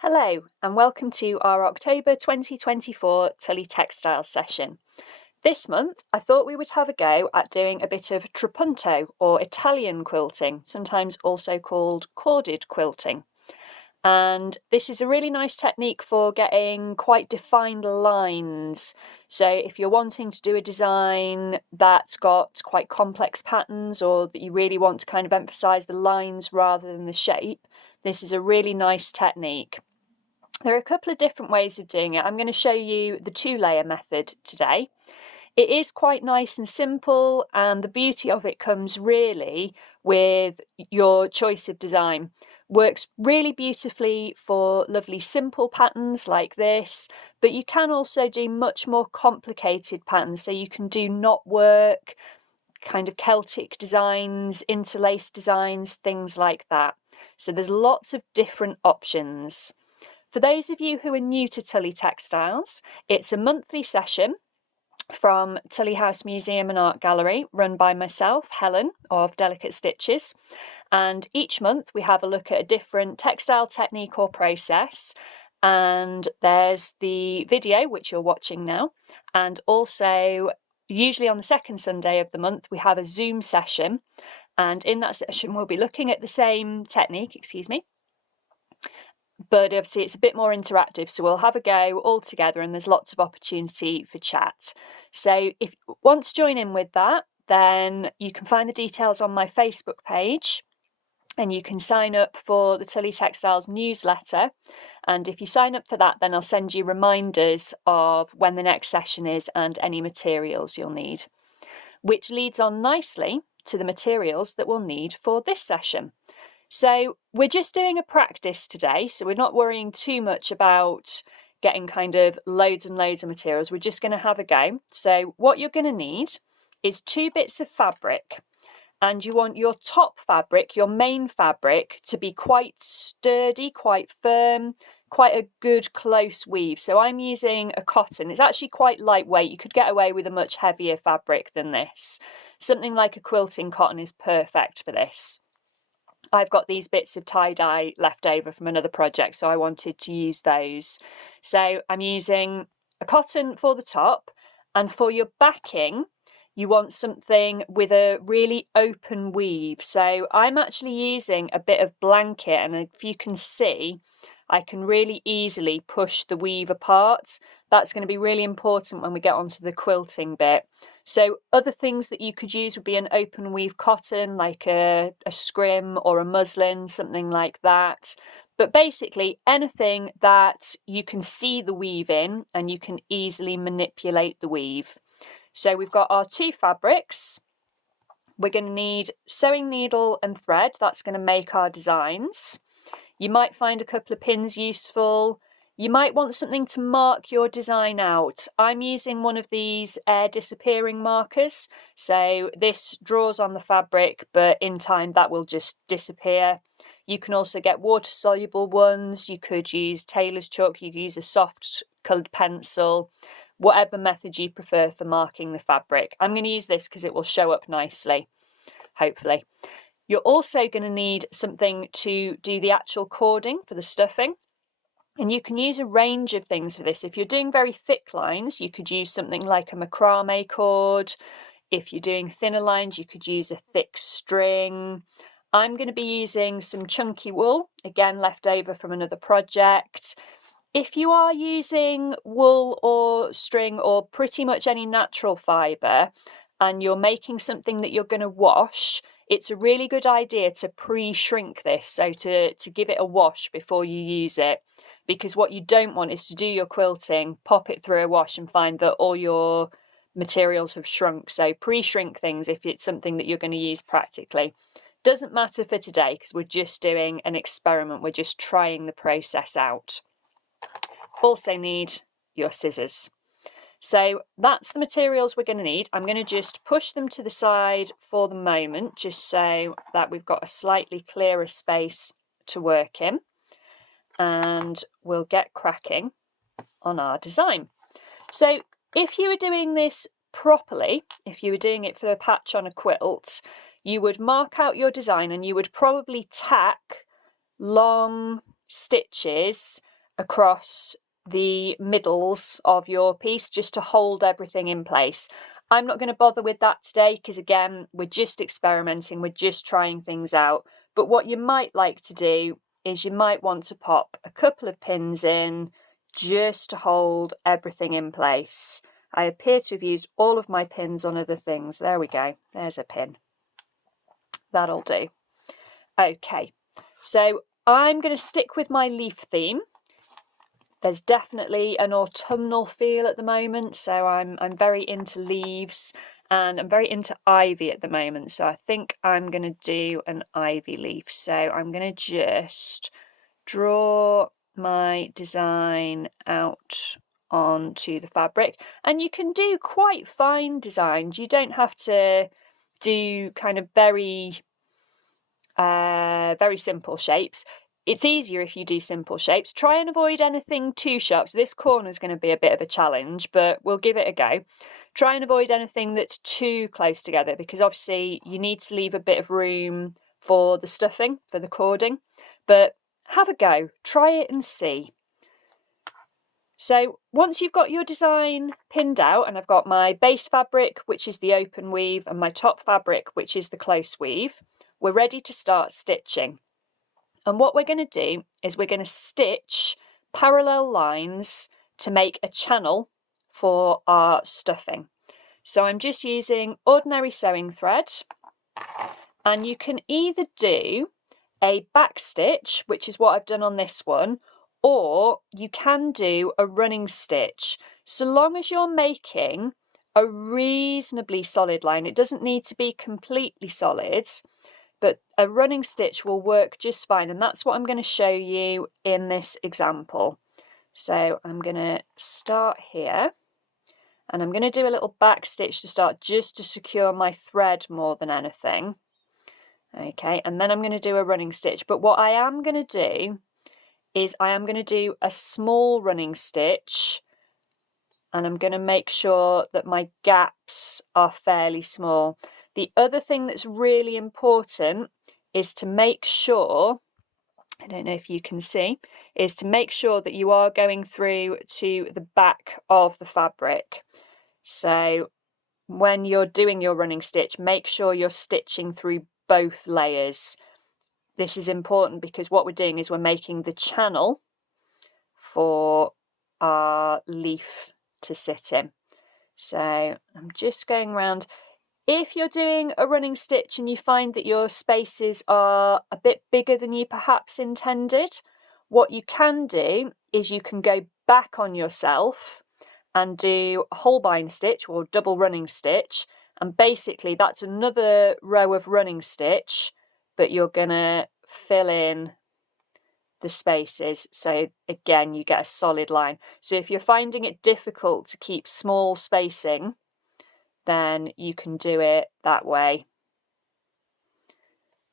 Hello and welcome to our October 2024 Tullie Textiles session. This month I thought we would have a go at doing a bit of Trapunto or Italian quilting, sometimes also called corded quilting. And this is a really nice technique for getting quite defined lines. So if you're wanting to do a design that's got quite complex patterns or that you really want to kind of emphasize the lines rather than the shape, this is a really nice technique. There are a couple of different ways of doing it. I'm going to show you the 2-layer method today. It is quite nice and simple, and the beauty of it comes really with your choice of design. Works really beautifully for lovely simple patterns like this, but you can also do much more complicated patterns. So you can do knotwork, kind of Celtic designs, interlaced designs, things like that. So there's lots of different options. For those of you who are new to Tullie Textiles, it's a monthly session from Tullie House Museum and Art Gallery, run by myself, Helen, of Delicate Stitches. And each month we have a look at a different textile technique or process. And there's the video, which you're watching now. And also, usually on the second Sunday of the month, we have a Zoom session. And in that session, we'll be looking at the same technique, but obviously it's a bit more interactive, so we'll have a go all together and there's lots of opportunity for chat. So if you want to join in with that, then you can find the details on my Facebook page and you can sign up for the Tullie Textiles newsletter. And if you sign up for that, then I'll send you reminders of when the next session is and any materials you'll need, which leads on nicely to the materials that we'll need for this session. So we're just doing a practice today, so we're not worrying too much about getting kind of loads and loads of materials. We're just going to have a go. So what you're going to need is 2 bits of fabric, and you want your top fabric, your main fabric, to be quite sturdy, quite firm, quite a good close weave. So I'm using a cotton. It's actually quite lightweight. You could get away with a much heavier fabric than this. Something like a quilting cotton is perfect for this. I've got these bits of tie-dye left over from another project, so I wanted to use those. So I'm using a cotton for the top, and for your backing, you want something with a really open weave. So I'm actually using a bit of blanket, and if you can see, I can really easily push the weave apart. That's going to be really important when we get onto the quilting bit. So other things that you could use would be an open weave cotton, like a scrim or a muslin, something like that. But basically anything that you can see the weave in and you can easily manipulate the weave. So we've got our 2 fabrics. We're going to need sewing needle and thread. That's going to make our designs. You might find a couple of pins useful. You might want something to mark your design out. I'm using one of these air disappearing markers. So this draws on the fabric, but in time that will just disappear. You can also get water-soluble ones. You could use tailor's chalk. You could use a soft coloured pencil. Whatever method you prefer for marking the fabric. I'm going to use this because it will show up nicely, hopefully. You're also going to need something to do the actual cording for the stuffing. And you can use a range of things for this. If you're doing very thick lines, you could use something like a macrame cord. If you're doing thinner lines, you could use a thick string. I'm going to be using some chunky wool, again left over from another project. If you are using wool or string or pretty much any natural fibre, and you're making something that you're going to wash, it's a really good idea to pre-shrink this, so to give it a wash before you use it. Because what you don't want is to do your quilting, pop it through a wash and find that all your materials have shrunk. So pre-shrink things if it's something that you're going to use practically. Doesn't matter for today because we're just doing an experiment. We're just trying the process out. Also need your scissors. So that's the materials we're going to need. I'm going to just push them to the side for the moment, just so that we've got a slightly clearer space to work in. And we'll get cracking on our design. So if you were doing this properly, if you were doing it for a patch on a quilt, you would mark out your design and you would probably tack long stitches across the middles of your piece just to hold everything in place. I'm not going to bother with that today because, again, we're just experimenting, we're just trying things out. But what you might like to do is you might want to pop a couple of pins in just to hold everything in place. I appear to have used all of my pins on other things. There we go. There's a pin. That'll do. Okay, so I'm going to stick with my leaf theme. There's definitely an autumnal feel at the moment, so I'm very into leaves, and I'm very into ivy at the moment, so I think I'm going to do an ivy leaf. So I'm going to just draw my design out onto the fabric, and you can do quite fine designs. You don't have to do kind of very simple shapes. It's easier if you do simple shapes. Try and avoid anything too sharp. So this corner is going to be a bit of a challenge, but we'll give it a go. Try and avoid anything that's too close together, because obviously you need to leave a bit of room for the stuffing, for the cording. But have a go. Try it and see. So once you've got your design pinned out, and I've got my base fabric, which is the open weave, and my top fabric, which is the close weave, we're ready to start stitching. And what we're going to do is we're going to stitch parallel lines to make a channel for our stuffing. So I'm just using ordinary sewing thread, and you can either do a back stitch, which is what I've done on this one, or you can do a running stitch, so long as you're making a reasonably solid line. It doesn't need to be completely solid, but a running stitch will work just fine, and that's what I'm going to show you in this example. So I'm going to start here, and I'm going to do a little back stitch to start, just to secure my thread more than anything. Okay, and then I'm going to do a running stitch, but what I am going to do is I am going to do a small running stitch, and I'm going to make sure that my gaps are fairly small. The other thing that's really important is to make sure, I don't know if you can see, is to make sure that you are going through to the back of the fabric. So when you're doing your running stitch, make sure you're stitching through both layers. This is important because what we're doing is we're making the channel for our leaf to sit in. So I'm just going around. If you're doing a running stitch and you find that your spaces are a bit bigger than you perhaps intended, what you can do is you can go back on yourself and do a holbein stitch or double running stitch, and basically that's another row of running stitch, but you're gonna fill in the spaces, so again you get a solid line. So if you're finding it difficult to keep small spacing, then you can do it that way.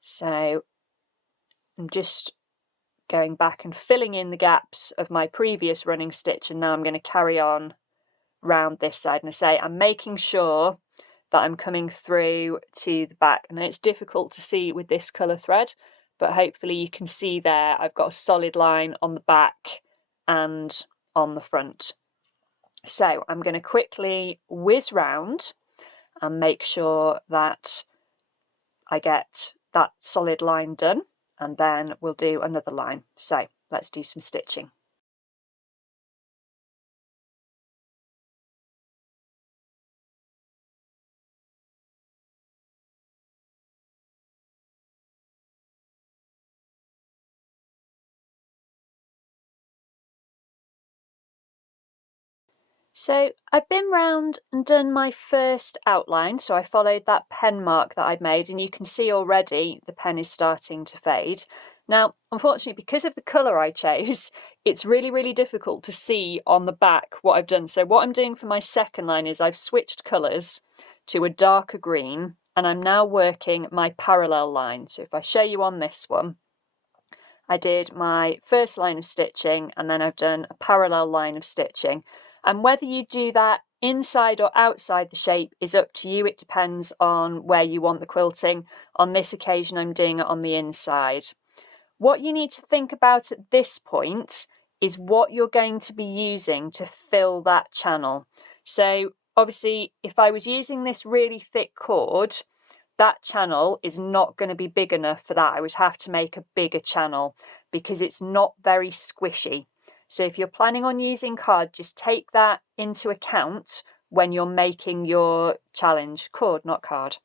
So I'm just going back and filling in the gaps of my previous running stitch, and now I'm going to carry on round this side, and I say I'm making sure that I'm coming through to the back. And it's difficult to see with this colour thread, but hopefully you can see there I've got a solid line on the back and on the front. So I'm going to quickly whiz round and make sure that I get that solid line done, and then we'll do another line. So let's do some stitching. So I've been round and done my first outline, so I followed that pen mark that I'd made, and you can see already the pen is starting to fade. Now, unfortunately, because of the colour I chose, it's really difficult to see on the back what I've done. So what I'm doing for my second line is I've switched colours to a darker green, and I'm now working my parallel line. So if I show you on this one, I did my first line of stitching, and then I've done a parallel line of stitching. And whether you do that inside or outside the shape is up to you. It depends on where you want the quilting. On this occasion, I'm doing it on the inside. What you need to think about at this point is what you're going to be using to fill that channel. So obviously, if I was using this really thick cord, that channel is not going to be big enough for that. I would have to make a bigger channel because it's not very squishy. So if you're planning on using card, just take that into account when you're making your challenge. Cord, not card.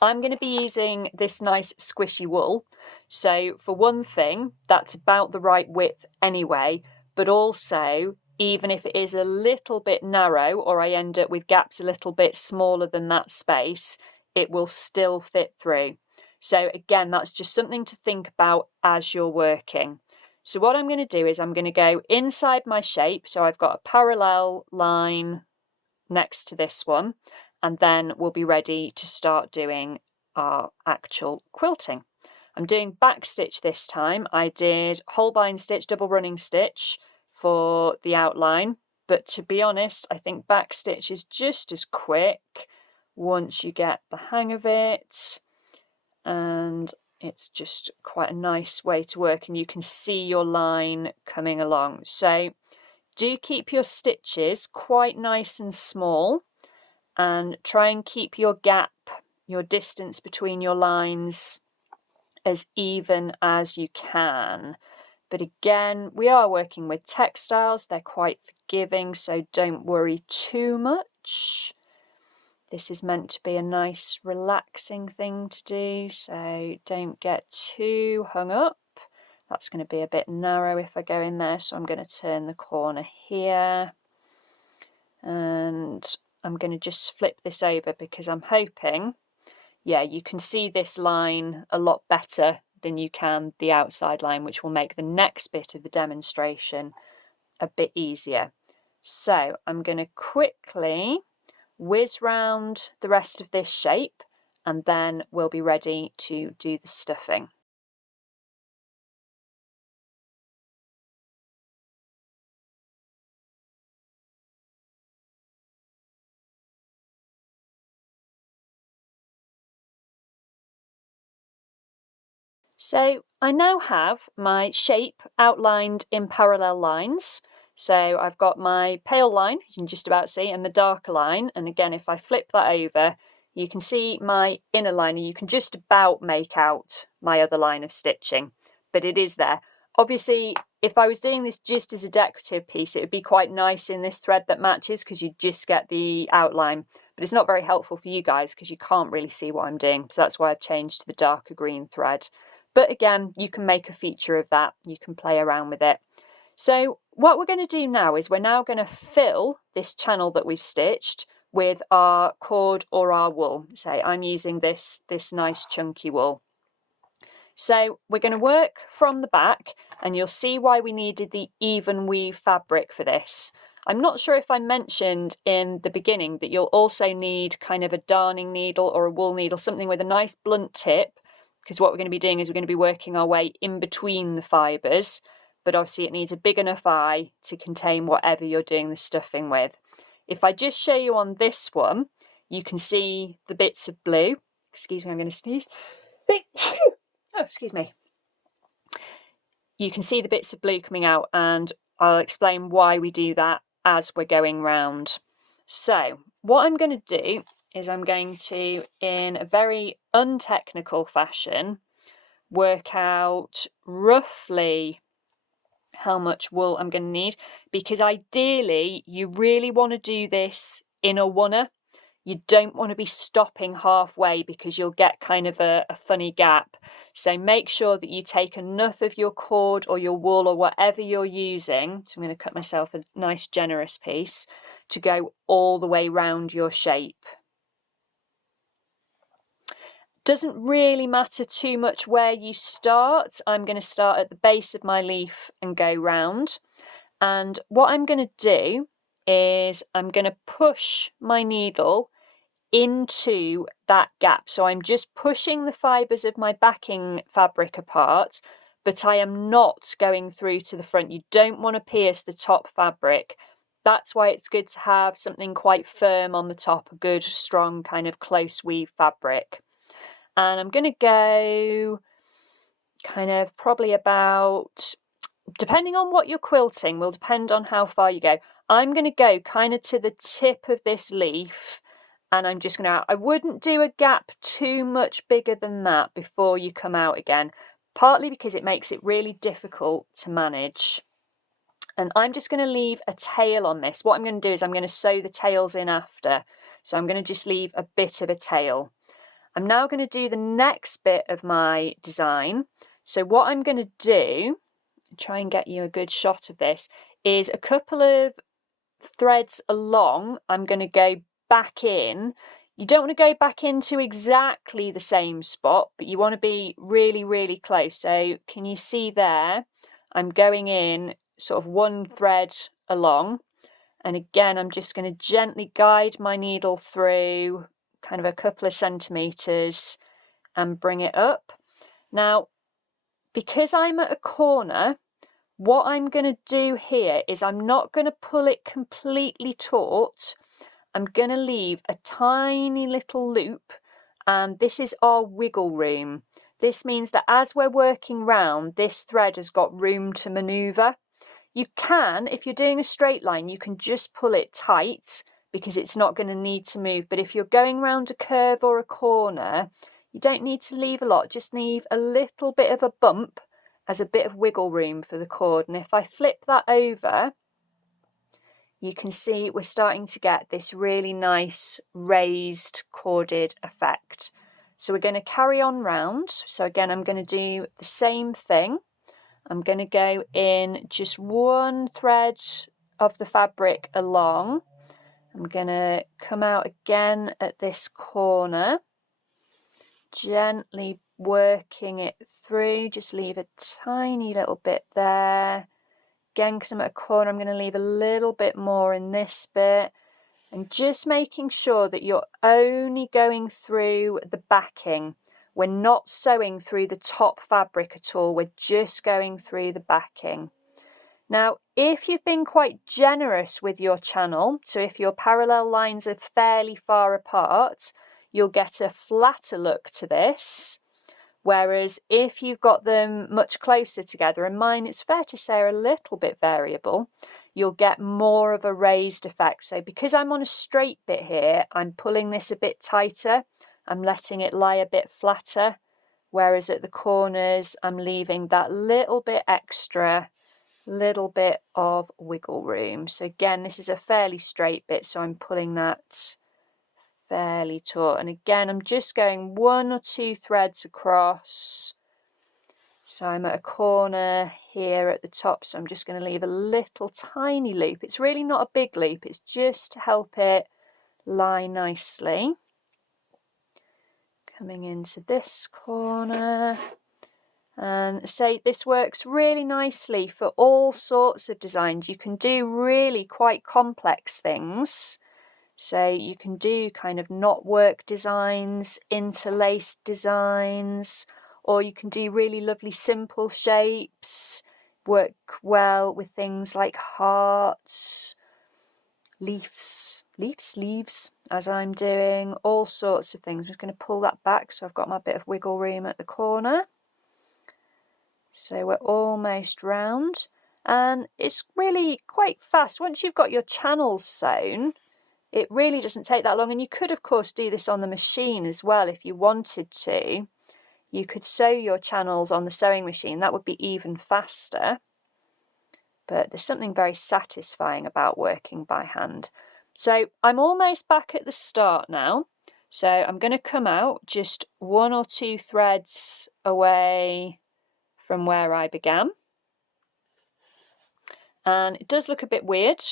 I'm going to be using this nice squishy wool. So for one thing, that's about the right width anyway, but also even if it is a little bit narrow or I end up with gaps a little bit smaller than that space, it will still fit through. So again, that's just something to think about as you're working. So what I'm going to do is I'm going to go inside my shape. So I've got a parallel line next to this one, and then we'll be ready to start doing our actual quilting. I'm doing back stitch this time. I did holbein stitch, double running stitch for the outline, but to be honest, I think back stitch is just as quick once you get the hang of it, and it's just quite a nice way to work, and you can see your line coming along. So do keep your stitches quite nice and small, and try and keep your gap, your distance between your lines, as even as you can. But again, we are working with textiles. They're quite forgiving, so don't worry too much. This is meant to be a nice relaxing thing to do, so don't get too hung up. That's going to be a bit narrow if I go in there, so I'm going to turn the corner here. And I'm going to just flip this over because I'm hoping, yeah, you can see this line a lot better than you can the outside line, which will make the next bit of the demonstration a bit easier. So I'm going to quickly whiz round the rest of this shape, and then we'll be ready to do the stuffing. So I now have my shape outlined in parallel lines. So I've got my pale line, you can just about see, and the darker line. And again, if I flip that over, you can see my inner line, and you can just about make out my other line of stitching, but it is there. Obviously, if I was doing this just as a decorative piece, it would be quite nice in this thread that matches because you just get the outline, but it's not very helpful for you guys because you can't really see what I'm doing. So that's why I've changed to the darker green thread. But again, you can make a feature of that. You can play around with it. So what we're going to do now is we're now going to fill this channel that we've stitched with our cord or our wool. Say I'm using this nice chunky wool. So we're going to work from the back, and you'll see why we needed the even weave fabric for this. I'm not sure if I mentioned in the beginning that you'll also need kind of a darning needle or a wool needle, something with a nice blunt tip, because what we're going to be doing is we're going to be working our way in between the fibres, but obviously it needs a big enough eye to contain whatever you're doing the stuffing with. If I just show you on this one, you can see the bits of blue. Excuse me, I'm going to sneeze. Oh, excuse me. You can see the bits of blue coming out, and I'll explain why we do that as we're going round. So what I'm going to do is I'm going to, in a very untechnical fashion, work out roughly how much wool I'm going to need, because ideally you really want to do this in a oneer. You don't want to be stopping halfway because you'll get kind of a funny gap. So make sure that you take enough of your cord or your wool or whatever you're using, so I'm going to cut myself a nice generous piece, to go all the way round your shape. Doesn't really matter too much where you start. I'm going to start at the base of my leaf and go round. And what I'm going to do is I'm going to push my needle into that gap. So I'm just pushing the fibres of my backing fabric apart, but I am not going through to the front. You don't want to pierce the top fabric. That's why it's good to have something quite firm on the top, a good, strong, kind of close weave fabric. And I'm going to go kind of probably about depending on what you're quilting will depend on how far you go. I'm going to go kind of to the tip of this leaf, and I'm just going to, I wouldn't do a gap too much bigger than that before you come out again, partly because it makes it really difficult to manage. And I'm just going to leave a tail on this. What I'm going to do is I'm going to sew the tails in after. So I'm going to just leave a bit of a tail. I'm now going to do the next bit of my design. So what I'm going to do, try and get you a good shot of this, is a couple of threads along, I'm going to go back in. You don't want to go back into exactly the same spot, but you want to be really, really close. So can you see there? I'm going in sort of one thread along. And again, I'm just going to gently guide my needle through kind of a couple of centimetres and bring it up. Now, because I'm at a corner, what I'm going to do here is I'm not going to pull it completely taut. I'm going to leave a tiny little loop, and this is our wiggle room. This means that as we're working round, this thread has got room to manoeuvre. You can, if you're doing a straight line, you can just pull it tight because it's not going to need to move. But if you're going round a curve or a corner, you don't need to leave a lot. Just leave a little bit of a bump as a bit of wiggle room for the cord. And if I flip that over, you can see we're starting to get this really nice raised corded effect. So we're going to carry on round. So again, I'm going to do the same thing. I'm going to go in just one thread of the fabric along. I'm going to come out again at this corner, gently working it through. Just leave a tiny little bit there. Again, because I'm at a corner, I'm going to leave a little bit more in this bit. And just making sure that you're only going through the backing. We're not sewing through the top fabric at all. We're just going through the backing. Now, if you've been quite generous with your channel, so if your parallel lines are fairly far apart, you'll get a flatter look to this. Whereas if you've got them much closer together, and mine, it's fair to say, are a little bit variable, you'll get more of a raised effect. So because I'm on a straight bit here, I'm pulling this a bit tighter. I'm letting it lie a bit flatter. Whereas at the corners, I'm leaving that little bit extra, little bit of wiggle room. So again, this is a fairly straight bit, so I'm pulling that fairly taut. And again, I'm just going one or two threads across. So I'm at a corner here at the top, so I'm just going to leave a little tiny loop. It's really not a big loop, it's just to help it lie nicely. Coming into this corner. And say this works really nicely for all sorts of designs. You can do really quite complex things. So you can do kind of knotwork designs, interlaced designs, or you can do really lovely simple shapes, work well with things like hearts, leaves, as I'm doing, all sorts of things. I'm just going to pull that back so I've got my bit of wiggle room at the corner. So we're almost round, and it's really quite fast. Once you've got your channels sewn, it really doesn't take that long, and you could of course do this on the machine as well if you wanted to. You could sew your channels on the sewing machine, that would be even faster. But there's something very satisfying about working by hand. So I'm almost back at the start now. So I'm going to come out just one or two threads away from where I began. And it does look a bit weird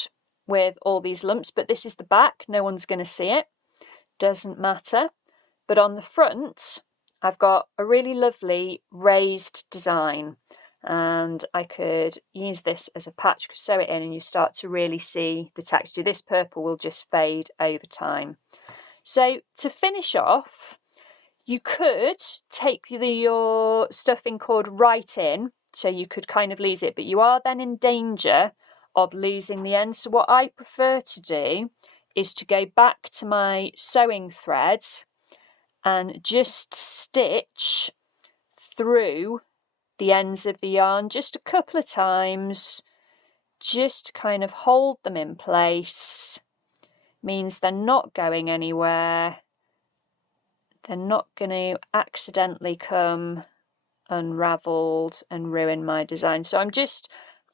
with all these lumps, but this is the back, no one's going to see it, doesn't matter. But on the front, I've got a really lovely raised design, and I could use this as a patch, sew it in, and you start to really see the texture. This purple will just fade over time. So to finish off, you could take your stuffing cord right in, so you could kind of lose it, but you are then in danger of losing the end. So what I prefer to do is to go back to my sewing threads and just stitch through the ends of the yarn just a couple of times, just to kind of hold them in place. Means they're not going anywhere. They're not going to accidentally come unravelled and ruin my design. So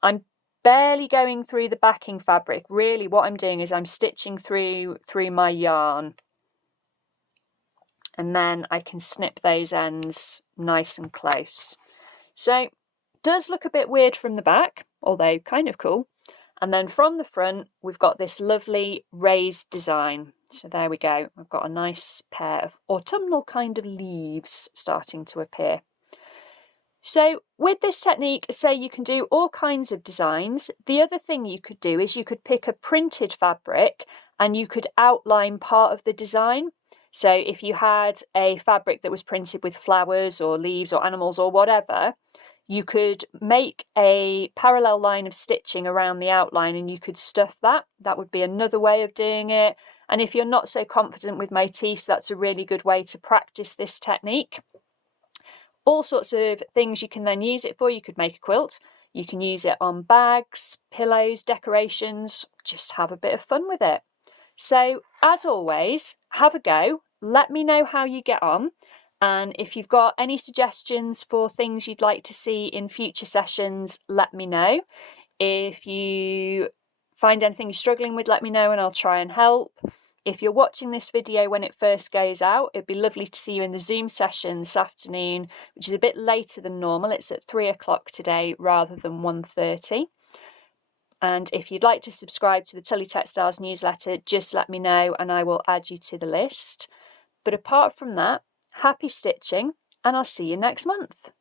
I'm barely going through the backing fabric. Really what I'm doing is I'm stitching through my yarn, and then I can snip those ends nice and close. So it does look a bit weird from the back, although kind of cool. And then from the front, we've got this lovely raised design. So there we go. I've got a nice pair of autumnal kind of leaves starting to appear. So with this technique, say you can do all kinds of designs. The other thing you could do is you could pick a printed fabric and you could outline part of the design. So if you had a fabric that was printed with flowers or leaves or animals or whatever, you could make a parallel line of stitching around the outline and you could stuff that. That would be another way of doing it. And if you're not so confident with motifs, that's a really good way to practice this technique. All sorts of things you can then use it for. You could make a quilt. You can use it on bags, pillows, decorations. Just have a bit of fun with it. So as always, have a go. Let me know how you get on. And if you've got any suggestions for things you'd like to see in future sessions, let me know. If you find anything you're struggling with, let me know and I'll try and help. If you're watching this video when it first goes out, it'd be lovely to see you in the Zoom session this afternoon, which is a bit later than normal. It's at 3 o'clock today rather than 1:30. And if you'd like to subscribe to the Tullie Textiles newsletter, just let me know and I will add you to the list. But apart from that, happy stitching and I'll see you next month.